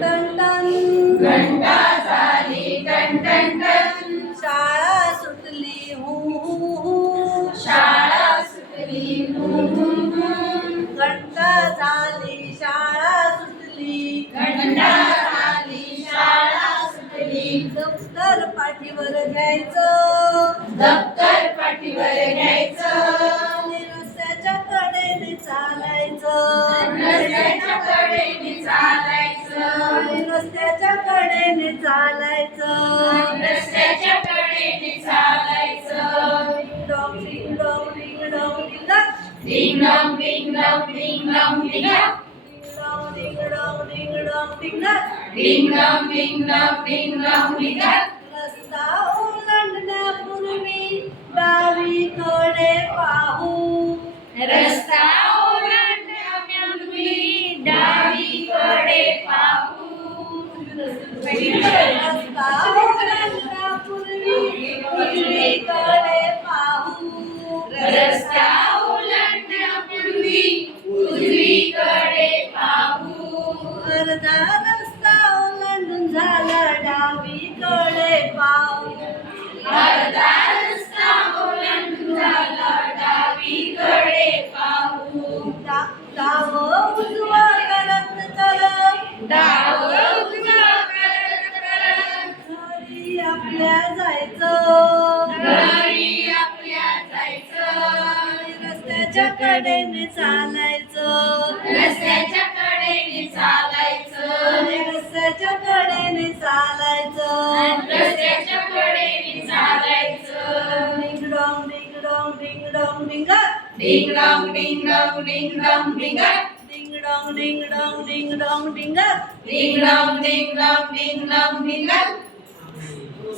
ton ton घंटा झाली ton ton ton शाळा सुटली हू हू हू शाळा सुटली हू हू हू घंटा झाली शाळा सुटली घंटा झाली शाळा सुटली दप्तर पाठीवर घ्यायचं दप्तर पाठीवर घ्यायचं आणि रस्त्याच्या कडेने चालायचं रस्त्याच्या कडेने चालायचं आणि रस्त्याच्या कडेने चालायचं रस्त्याच्या कडेने चालायचं ding dong ding dong ding dong ding dong ding dong ding dong डिंग ding dong ding dong ding dong ding dong ding dong ding dong डिंग रस्ता ओलांडण्यापूर्वी डावीकडे पाहू रस्ता ओलांडण्यापूर्वी डावीकडे पाहू रस्ता ओलांडण्यापूर्वी उजवीकडे पाहू रस्ता ओलांडण्यापूर्वी उजवीकडे पाहू अर्धा रस्ता ओलांडून झाला डावीकडे पाहू अर्धा रस्ता ओलांडून झाला डावीकडे पाहू डावं उजवा करत करत डाव उजवा करत करत घरी आपल्या जायचं घरी आपल्या जायचं रस्त्याच्या कडेने चालायचं रस्त्याच्या कडेने चालायचं रस्त्याच्या कडेने चालायचं रस्त्याच्या कडेने चालायचं ding dong ding dong ding dong ding ding dong ding dong ding dong डिंग ding dong ding dong ding dong ding ding dong ding dong ding dong डिंग